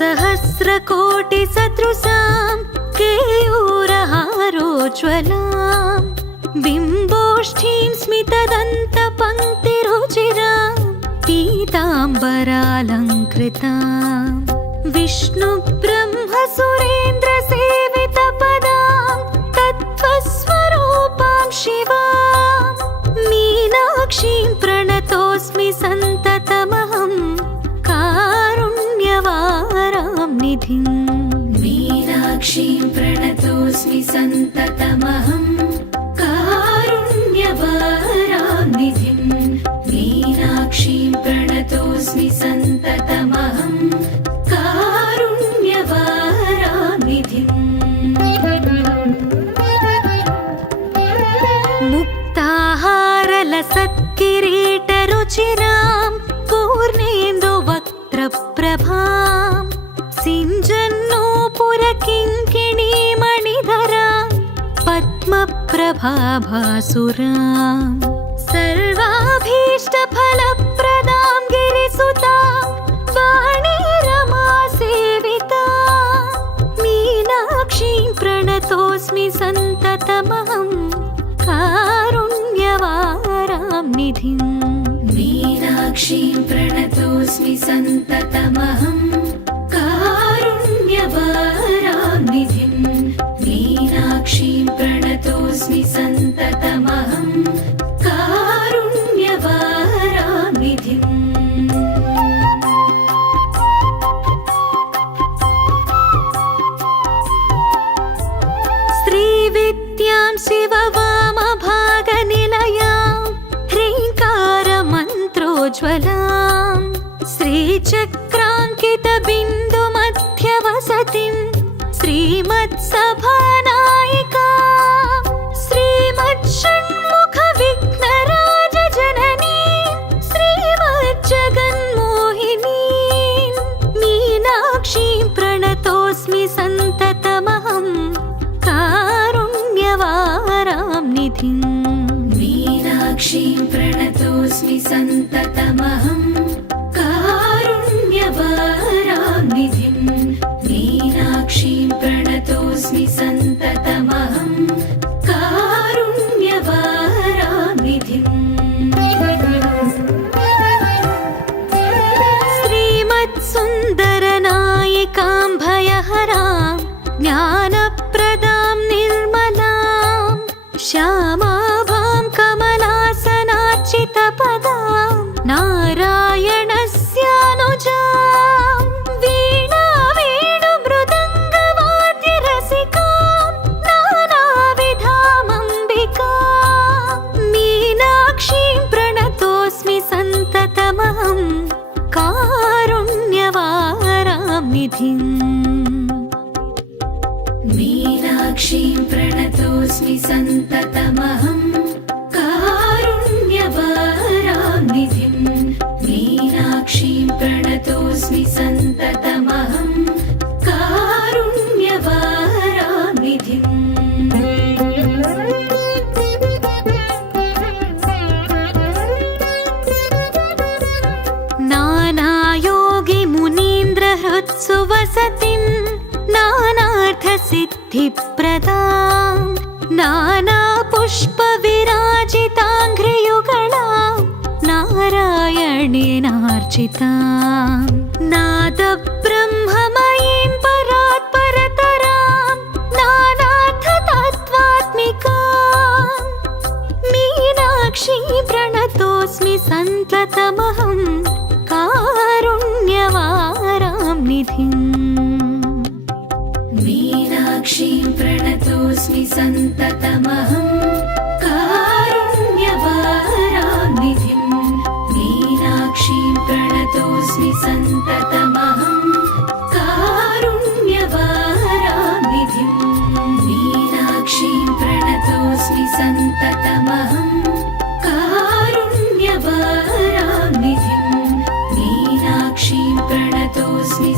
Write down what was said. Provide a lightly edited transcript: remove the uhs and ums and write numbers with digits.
सहस्रकोटिसदृशां केयूरहारोज्ज्वलां बिम्बोष्ठीं स्मितदन्तपङ्क्तिरुचिरां पीताम्बरालङ्कृतां विष्णुब्रह्मसुरेन्द्रसेवितपदां तत्त्वस्वरूपां शिवां मीनाक्षीं प्रणतोऽस्मि सन्ततमहं कारुण्यवारां निधिं मीनाक्षीं प्रणतोऽस्मि सन्ततमहं कारुण्यवारां निधिं मीनाक्षीं प्रणतोऽस्मि सन्ततमहं कारुण्यवारां निधिं मुक्ताहारलसत्किरीटरुचिरां पूर्णेन्दुवक्त्रप्रभां सिञ्जन्नूपुरकिङ्किणीमणिधरां पद्मप्रभाभासुरां सर्वाभीष्टफलप्रदां गिरिसुतां वाणीरमासेवितां मीनाक्षीं प्रणतोऽस्मि सन्ततमहं कारुण्यवारां निधिं मीनाक्षीं प्रणतोऽस्मि सन्ततमहं कारुण्यवारां निधिं मीनाक्षीं प्रणतोऽस्मि सन्ततमहं कारुण्यवारां निधिं श्रीविद्यां शिववामभागनिलयां ह्रीङ्कारमन्त्रोज्ज्वलां श्रीचक्राङ्कितबिन्दुमध्यवसतिं श्रीमत्सभानायिकां श्रीमच्छण्मुखविघ्नराजजननीं श्रीमज्जगन्मोहिनीं मीनाक्षीं प्रणतोऽस्मि सन्ततमहं कारुण्यवारां निधिं मीनाक्षीं प्रणतोऽस्मि सन्ततमहं कारुण्यवारां निधिं मीनाक्षीं प्रणतोऽस्मि सन्ततमहं कारुण्यवारां निधिं श्रीमत्सुन्दरनायिकां भयहरां ज्ञानप्रदां निर्मलां श्यामाभां कमलासनार्चितपदां नारायणस्यानुजां वीणावेणुमृदङ्गवाद्यरसिकां नानाविधामम्बिकां मीनाक्षीं प्रणतोऽस्मि सन्ततमहं कारुण्यवारां निधिं मीनाक्षीं प्रणतोऽस्मि सन्ततमहं कारुण्यवारां निधिं मीनाक्षीं प्रणतोऽस्मि सन्ततमहं कारुण्यवारां निधिं नानायोगिमुनीन्द्रहृत्सु वसतिं नानार्थसिद्धिप्रदां नानापुष्पविराजिताङ्घ्रियुगलां नारायणेनार्चितां नादब्रह्ममयीं परात्परतरां नानार्थतत्त्वात्मिकां मीनाक्षीं प्रणतोऽस्मि सन्ततमहं कारुण्यवारां निधिं मीनाक्षीं प्रणतोऽस्मि सन्ततमहं कारुण्यवारां निधिं मीनाक्षीं प्रणतोऽस्मि सन्ततमहं कारुण्यवारां निधिं मीनाक्षीं प्रणतोऽस्मि सन्ततमहं कारुण्यवारां निधिं मीनाक्षीं प्रणतोऽस्मि